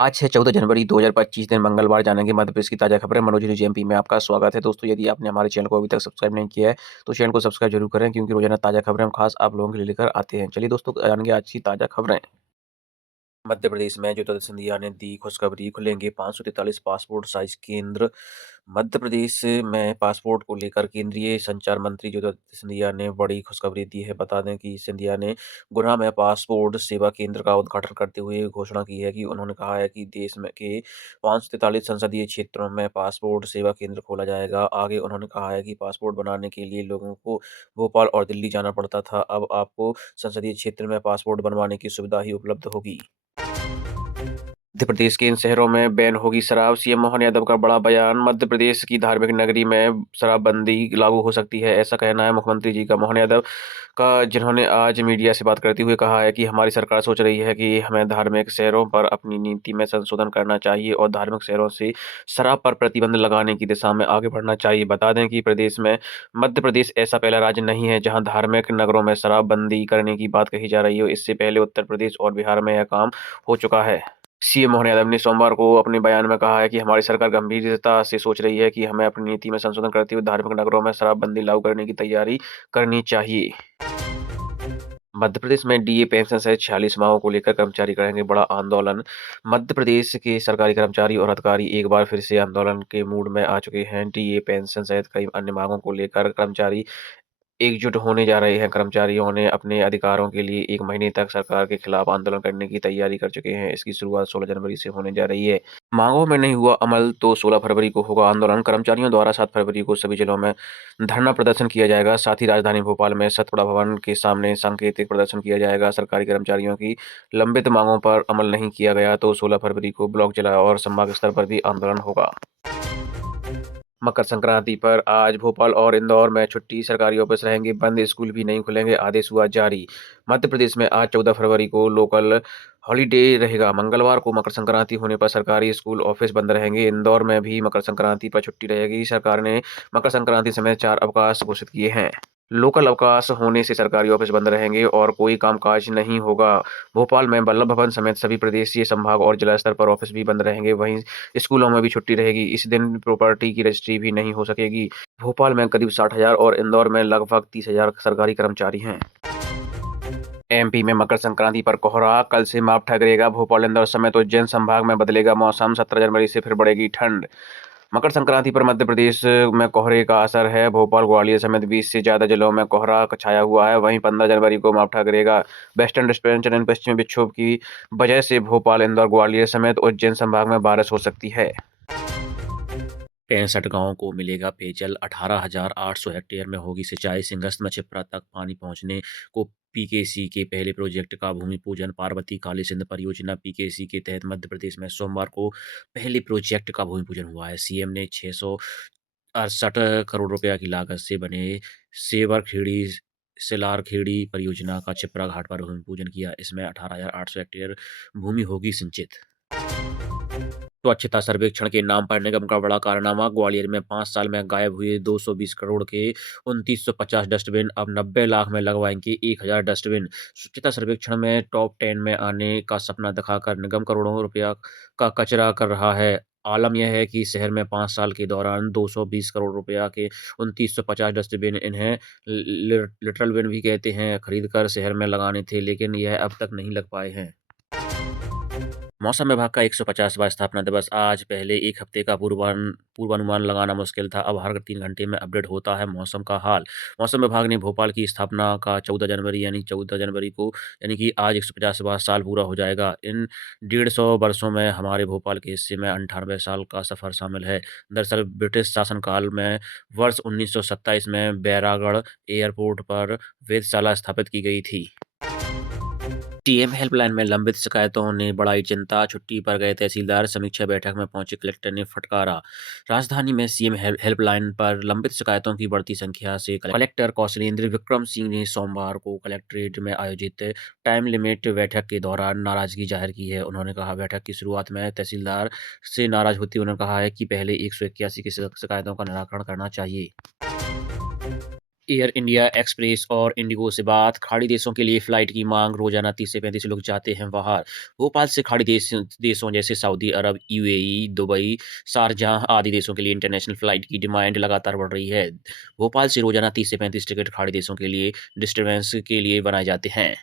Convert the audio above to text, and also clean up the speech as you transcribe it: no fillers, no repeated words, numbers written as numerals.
आज है 14 जनवरी 2025 दिन मंगलवार। जानेंगे मध्य प्रदेश की ताज़ा खबरें। मनोज न्यूज एमपी में आपका स्वागत है। दोस्तों, यदि आपने हमारे चैनल को अभी तक सब्सक्राइब नहीं किया है तो चैनल को सब्सक्राइब जरूर करें, क्योंकि रोजाना ताज़ा खबरें हम खास आप लोगों के लिए लेकर आते हैं। चलिए दोस्तों, जानेंगे आज की ताज़ा खबरें। मध्य प्रदेश में ज्योतिरादित्य सिंधिया ने दी खुशखबरी, खुलेंगे 543 पासपोर्ट साइज केंद्र। मध्य प्रदेश में पासपोर्ट को लेकर केंद्रीय संचार मंत्री ज्योतिरादित्य सिंधिया ने बड़ी खुशखबरी दी है। बता दें कि सिंधिया ने गुना में पासपोर्ट सेवा केंद्र का उद्घाटन करते हुए घोषणा की है कि उन्होंने कहा है कि देश में के 543 संसदीय क्षेत्रों में पासपोर्ट सेवा केंद्र खोला जाएगा। आगे उन्होंने कहा है कि पासपोर्ट बनाने के लिए लोगों को भोपाल और दिल्ली जाना पड़ता था, अब आपको संसदीय क्षेत्र में पासपोर्ट बनवाने की सुविधा ही उपलब्ध होगी। मध्य प्रदेश के इन शहरों में बैन होगी शराब, सीएम मोहन यादव का बड़ा बयान। मध्य प्रदेश की धार्मिक नगरी में शराबबंदी लागू हो सकती है, ऐसा कहना है मुख्यमंत्री जी का, मोहन यादव का, जिन्होंने आज मीडिया से बात करते हुए कहा है कि हमारी सरकार सोच रही है कि हमें धार्मिक शहरों पर अपनी नीति में संशोधन करना चाहिए और धार्मिक शहरों से शराब पर प्रतिबंध लगाने की दिशा में आगे बढ़ना चाहिए। बता दें कि प्रदेश में मध्य प्रदेश ऐसा पहला राज्य नहीं है जहां धार्मिक नगरों में शराबबंदी करने की बात कही जा रही हो। इससे पहले उत्तर प्रदेश और बिहार में यह काम हो चुका है। सीएम मोहन यादव ने सोमवार को अपने बयान में कहा है कि हमारी सरकार गंभीरता से सोच रही है कि हमें अपनी नीति में संशोधन करते हुए धार्मिक नगरों में शराबबंदी लागू करने की तैयारी करनी चाहिए। मध्य प्रदेश में डीए पेंशन सहित 46 मांगों को लेकर कर्मचारी करेंगे बड़ा आंदोलन। मध्य प्रदेश के सरकारी कर्मचारी और अधिकारी एक बार फिर से आंदोलन के मूड में आ चुके हैं। डीए पेंशन सहित कई अन्य मांगों को लेकर कर्मचारी एकजुट होने जा रहे हैं। कर्मचारियों ने अपने अधिकारों के लिए 1 महीने तक सरकार के खिलाफ आंदोलन करने की तैयारी कर चुके हैं। इसकी शुरुआत 16 जनवरी से होने जा रही है। मांगों में नहीं हुआ अमल तो 16 फरवरी को होगा आंदोलन। कर्मचारियों द्वारा 7 फरवरी को सभी जिलों में धरना प्रदर्शन किया जाएगा। साथ ही राजधानी भोपाल में सतपुड़ा भवन के सामने सांकेतिक प्रदर्शन किया जाएगा। सरकारी कर्मचारियों की लंबित मांगों पर अमल नहीं किया गया तो 16 फरवरी को ब्लॉक, जिला और संभाग स्तर पर भी आंदोलन होगा। मकर संक्रांति पर आज भोपाल और इंदौर में छुट्टी, सरकारी ऑफिस रहेंगे बंद, स्कूल भी नहीं खुलेंगे, आदेश हुआ जारी। मध्य प्रदेश में आज 14 फरवरी को लोकल हॉलीडे रहेगा। मंगलवार को मकर संक्रांति होने पर सरकारी स्कूल ऑफिस बंद रहेंगे। इंदौर में भी मकर संक्रांति पर छुट्टी रहेगी। सरकार ने मकर संक्रांति समेत 4 अवकाश घोषित किए हैं। लोकल अवकाश होने से सरकारी ऑफिस बंद रहेंगे और कोई कामकाज नहीं होगा। भोपाल में वल्लभ भवन समेत सभी प्रदेशीय संभाग और जिला स्तर पर ऑफिस भी बंद रहेंगे। वहीं स्कूलों में भी छुट्टी रहेगी। इस दिन प्रॉपर्टी की रजिस्ट्री भी नहीं हो सकेगी। भोपाल में करीब 60,000 और इंदौर में लगभग 30,000 सरकारी कर्मचारी हैं। एमपी में मकर संक्रांति पर कोहरा, कल से माप ठहरेगा। भोपाल, इंदौर समेत उज्जैन संभाग में बदलेगा मौसम। 17 जनवरी से फिर बढ़ेगी ठंड। मकर संक्रांति पर मध्य प्रदेश में कोहरे का असर है। भोपाल, ग्वालियर समेत 20 से ज्यादा जिलों में कोहरा छाया हुआ है। वहीं 15 जनवरी को मावठा गिरेगा। वेस्टर्न डिस्टर्बेंस यानी पश्चिमी विक्षोभ की वजह से भोपाल, इंदौर, ग्वालियर समेत उज्जैन संभाग में बारिश हो सकती है। 65 गांवों को मिलेगा पेयजल, 18,800 हेक्टेयर में होगी सिंचाई। सिंगस्त में छिप्रा तक पानी पहुंचने को पीकेसी के पहले प्रोजेक्ट का भूमि पूजन। पार्वती काली सिंध परियोजना पीकेसी के तहत मध्य प्रदेश में सोमवार को पहले प्रोजेक्ट का भूमि पूजन हुआ है। सीएम ने 668 करोड़ रुपया की लागत से बने सेवरखेड़ी सिलारखेड़ी परियोजना का छिप्रा घाट पर भूमि पूजन किया। इसमें 18,800 हेक्टेयर भूमि होगी सिंचित। स्वच्छता सर्वेक्षण के नाम पर निगम का बड़ा कारनामा। ग्वालियर में 5 साल में गायब हुए 220 करोड़ के 2950 डस्टबिन, अब 90 लाख में लगवाएंगे 1000 डस्टबिन। स्वच्छता सर्वेक्षण में टॉप 10 में आने का सपना दिखाकर निगम करोड़ों रुपया का कचरा कर रहा है। आलम यह है कि शहर में 5 साल के दौरान 220 करोड़ रुपया के 2950 डस्टबिन, इन्हें लिटरल बिन भी कहते हैं, खरीद कर शहर में लगाने थे, लेकिन यह अब तक नहीं लग पाए हैं। मौसम विभाग का 150वां स्थापना दिवस आज। पहले एक हफ्ते का पूर्वानुमान लगाना मुश्किल था, अब हर 3 घंटे में अपडेट होता है मौसम का हाल। मौसम विभाग ने भोपाल की स्थापना का 14 जनवरी को यानी कि आज 150वां साल पूरा हो जाएगा। इन 150 वर्षों में हमारे भोपाल के हिस्से में 98 साल का सफर शामिल है। दरअसल ब्रिटिश शासनकाल में वर्ष 1927 में बैरागढ़ एयरपोर्ट पर वेधशाला स्थापित की गई थी। सीएम हेल्पलाइन में लंबित शिकायतों ने बढ़ाई चिंता। छुट्टी पर गए तहसीलदार, समीक्षा बैठक में पहुंचे कलेक्टर ने फटकारा। राजधानी में सीएम हेल्पलाइन पर लंबित शिकायतों की बढ़ती संख्या से कलेक्टर कौशलेंद्र विक्रम सिंह ने सोमवार को कलेक्ट्रेट में आयोजित टाइम लिमिट बैठक के दौरान नाराजगी जाहिर की है। उन्होंने कहा, बैठक की शुरुआत में तहसीलदार से नाराज होते उन्होंने कहा है कि पहले 181 की शिकायतों का निराकरण करना चाहिए। एयर इंडिया एक्सप्रेस और इंडिगो से बात। खाड़ी देशों के लिए फ्लाइट की मांग। रोजाना 30 से 35 लोग जाते हैं बाहर। भोपाल से खाड़ी देशों जैसे सऊदी अरब, यूएई, दुबई, शारजाह आदि देशों के लिए इंटरनेशनल फ्लाइट की डिमांड लगातार बढ़ रही है। भोपाल से रोजाना 30 से 35 टिकट खाड़ी देशों के लिए डिस्टर्बेंस के लिए बनाए जाते हैं।